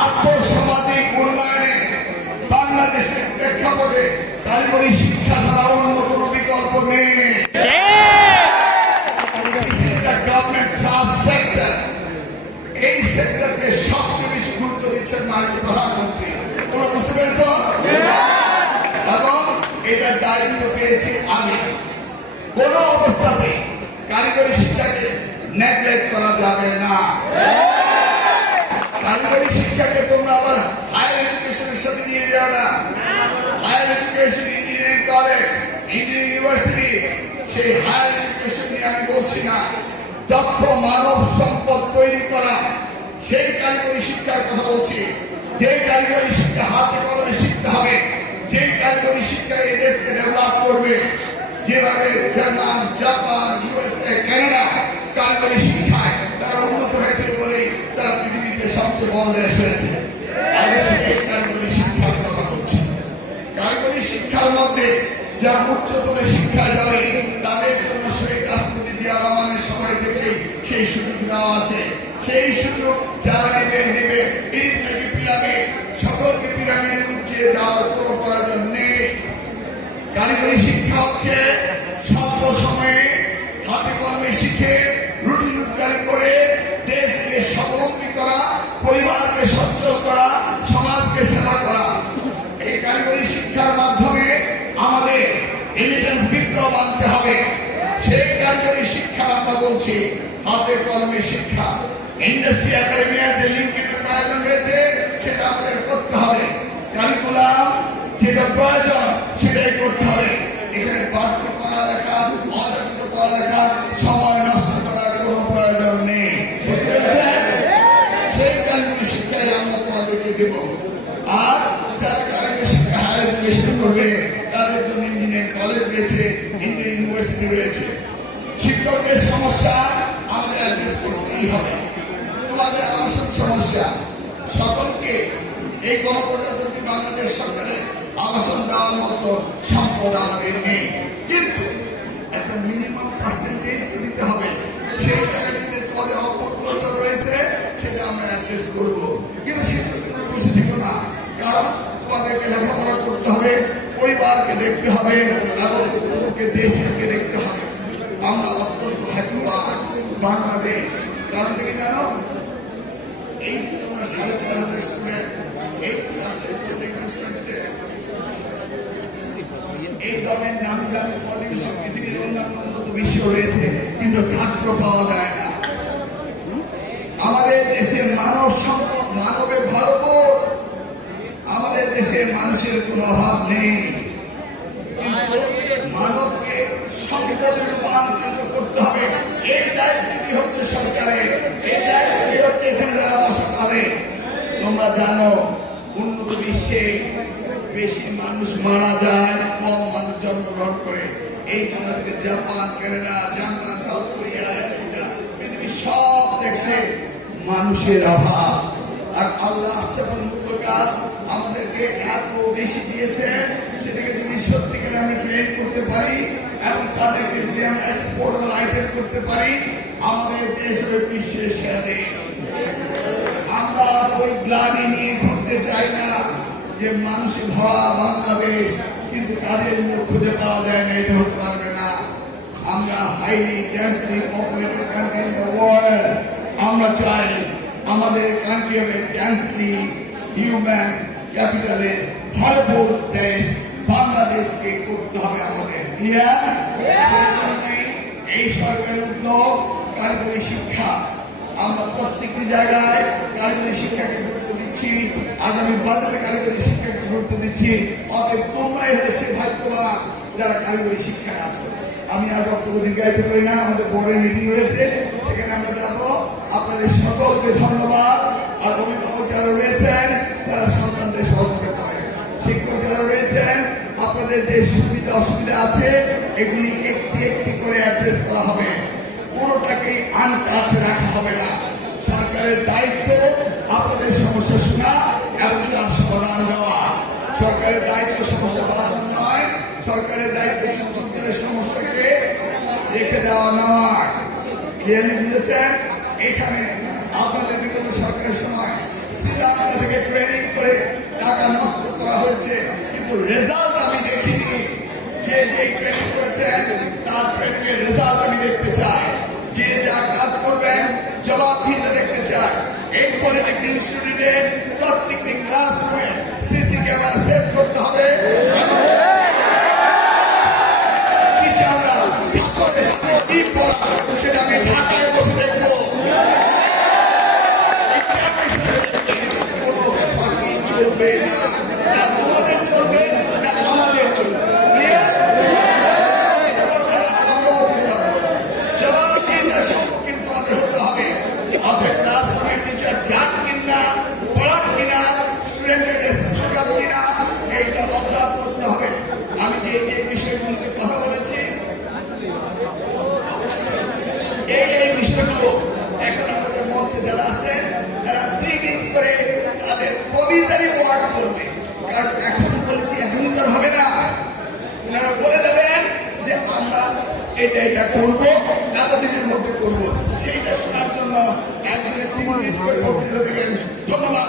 আর্থসামাজিক উন্নয়নে বাংলাদেশের প্রেক্ষাপটে কারিগরি শিক্ষা ছাড়া অন্য কোন বিকল্প নেই। এই সেক্টরকে সবচেয়ে বেশি গুরুত্ব দিচ্ছেন মাননীয় প্রধানমন্ত্রী। তোমরা বুঝতে পেরেছ? এবং এটার দায়িত্ব পেয়েছি আমি। কোন অবস্থাতে কারিগরি শিক্ষাকে নেগলেক্ট করা যাবে না। কারিগরি শিক্ষাকে তোমরা আবার হায়ার এডুকেশনের সাথে নিয়ে যাও না। Higher education, engineering college, engineering university, সেই হায়ার এডুকেশন নিয়ে আমি বলছি না। দক্ষ মানব সম্পদ তৈরি করা, সেই কারিগরি শিক্ষার কথা বলছি। যে কারিগরি শিক্ষা হাতে কলমে শিখতে হবে, যে কারিগরি শিক্ষা এই দেশকে ডেভেলপ করবে। যেভাবে জার্মান, জাপান, ইউএসএ, কানাডা কারিগরি শিক্ষায় তারা উন্নত হয়েছিল বলেই তারা পৃথিবীতে সবচেয়ে বড় দেশ হয়েছে। এই কারিগরি শিক্ষার কথা বলছি। কারিগরি শিক্ষার মধ্যে যা উচ্চতর শিক্ষা যাবে তাদের জন্য শহীদ রাষ্ট্রপতি জিয়া রহমানের সময় থেকেই সেই সুযোগ দেওয়া আছে। সেই সুযোগ যারা নেবে পিরামিড, সকলকে পিরামিডে উঠিয়ে যাওয়ার কোনো প্রয়োজন নেই। কারিগরি শিক্ষা হচ্ছে স্বল্প সময়ে হাতে কলমে শিখে রুটি রোজগার করে দেশকে স্বাবলম্বী করা, পরিবারকে সচ্ছল করা, সমাজকে সেবা করা। এই কারিগরি শিক্ষার মাধ্যমে আমাদের রেমিটেন্স বিপ্লব আনতে হবে। সেই কারিগরি শিক্ষা আমরা বলছি হাতে কলমে শিক্ষা। ইন্ডাস্ট্রি একাডেমিয়ার যে লিঙ্কের প্রয়োজন রয়েছে সেটা আমাদের করতে হবে। কারিকুলাম যেটা প্রয়োজন সেটাই করতে হবে। এখানে বাড়তি পড়ালেখা, অযাচিত পড়ালেখা, সময় নষ্ট করার কোনো প্রয়োজন নেই। বুঝতে পেরেছেন? সেই কারিগরি শিক্ষায় আমরা তোমাদেরকে দেব। আর যারা কারিগরি শিক্ষা হায়ার এডুকেশন করবে তাদের জন্য ইঞ্জিনিয়ারিং কলেজ রয়েছে, ইঞ্জিনিয়ারিং ইউনিভার্সিটি রয়েছে। শিক্ষকদের সমস্যা আমাদের অ্যাড্রেস করতেই হবে। তোমাদের আবাসন সমস্যা, সকলকে এই গণপ্রজাতন্ত্রী বাংলাদেশ সরকারের আবাসন দেওয়ার মতো সম্পদ আমাদের নেই, কিন্তু একটা মিনিমাম পার্সেন্টেজ দিতে হবে। সেই জায়গাটিতে পদে অপূর্ণতা রয়েছে, সেটা আমরা অ্যাড্রেস করবো। কিন্তু সেটা তুমি বসে থেকো না, কারণ তোমাদেরকে লেখাপড়া করতে হবে, পরিবারকে দেখতে হবে এবং দেশকে দেখতে হবে। আমরা অত্যন্ত ভাগ্যবান বাংলাদেশ। কারণ থেকে জানো, এই তোমরা ৪,৫০০ স্টুডেন্ট এই ক্লাসের স্টুডেন্টদের এই ধরনের নামি দামি পরিবেশন পৃথিবীর অন্যান্য উন্নত বিশ্ব রয়েছে, কিন্তু ছাত্র পাওয়া যায় না। আমাদের দেশে মানব সম্পদ, মানবে ভরপুর। আমাদের দেশে মানুষের কোনো অভাব নেই, কিন্তু মানবকে সম্পদে রূপান্তরিত করতে হবে। এই দায়িত্বটি হচ্ছে সরকারের, এই দায়িত্বটি হচ্ছে এখানে যারা বসা করে। তোমরা জানো উন্নত বিশ্বে বেশি মানুষ মারা যায়, কম মানুষ জন্মগ্রহণ করে। এই মানুষকে Japan, Canada, German, south Korea, America, পৃথিবীর সব দেশে মানুষের অভাব। আর আল্লাহ আমাদেরকে এত বেশি দিয়েছেন, সেটাকে যদি সত্যিকার আমি ট্রেন করতে পারি এবং তাদেরকে যদি আমরা এক্সপোর্টেবল আইটেম করতে পারি, আমাদের দেশ হবে বিশ্বের সেরা দেশ। আমরা ওই গ্লানি নিয়ে ঘুরতে চাই না যে মানুষে ভরা বাংলাদেশ, কিন্তু কাজের মুখ খুঁজে পাওয়া যায় না। এটা হতে পারবে না। আমরা highly densely populated country in the world. আমরা চাই আমাদের কান্ট্রি হবে ডেন্সলি হিউম্যান ক্যাপিটালে ভরপুর দেশ। বাংলাদেশকে করতে হবে আমাদের। ক্লিয়ার? এই সরকারের উদ্যোগ কারিগরি শিক্ষা। আমরা প্রত্যেকটি জায়গায় কারিগরি শিক্ষাকে গুরুত্ব দিচ্ছি, আগামী বাজারে কারিগরি শিক্ষাকে গুরুত্ব দিচ্ছি। অতএব তোমরাই হয়েছে ভাগ্যবান যারা কারিগরি শিক্ষায় আছে। আমি আর বক্তব্য দীর্ঘায়িত করি না, আমাদের বোর্ডের মিটিং রয়েছে, সেখানে আমরা যাবো। আপনাদের সকলকে ধন্যবাদ। আর অভিভাবক যারা রয়েছেন তারা সন্তানদের সহযোগিতা করে, শিক্ষক যারা রয়েছেন আপনাদের যে সুবিধা অসুবিধা আছে এগুলি একটি একটি করে অ্যাড্রেস করা হবে। কোনোটাকেই আনটাচ রাখা হবে না। সরকারের দায়িত্ব আপনাদের সমস্যা শোনা এবং তার সমাধান দেওয়া। সরকারের দায়িত্ব সমস্যা বাড়ানো নয়, সরকারের দায়িত্ব যুদ্ধের সমস্যাকে রেখে দেওয়া নয়। ক্লিয়ারলি বুঝেছেন? এখানে আপনাদের বিগত সরকারের সময় শ্রীলঙ্কা থেকে ট্রেনিং করে টাকা নষ্ট করা হয়েছে, কিন্তু রেজাল্ট আমি দেখিনি। যে যে ট্রেনিং করেছেন তার ট্রেনিং এর রেজাল্ট আমি দেখতে চাই। যে যা কাজ করবেন জবাবদিহিতা দেখতে চাই। এই পলিটেকনিক ইনস্টিটিউটে প্রত্যেকটি ক্লাসরুমে সিসি ক্যামেরা সেট করতে হবে। টিচাররা ছাত্রদের সাথে কি পড়া সেটা আমি ঢাকায় বসে দেখবো। কোনো ফাঁকি চলবে না, না তোমাদের চলবে না আমাদের চলবে। জবাবদিহিতার সম্মুখীন তোমাদের হতে হবে। আপনার ক্লাসরুমের টিচার যান কিনা, পড়ান কিনা, স্টুডেন্টের রেসপেক্ট কিনা, এইটা অবজার্ভ করতে হবে। আমি যে বিষয়গুলোতে কথা বলেছি, এই বিষয়গুলো এখন আমাদের মঞ্চে যারা আছেন তারা 3 দিন করে তাদের কমিশনারি ওয়ার্ক করবে। কারণ এখন বলেছি, এখন তো হবে না। ওনারা বলে দেবেন যে আমরা এটা করবো, এতদিনের মধ্যে করবো। সেইটা শোনার জন্য একদিনে 3 মিনিট করে বক্তৃতা দেবেন। ধন্যবাদ।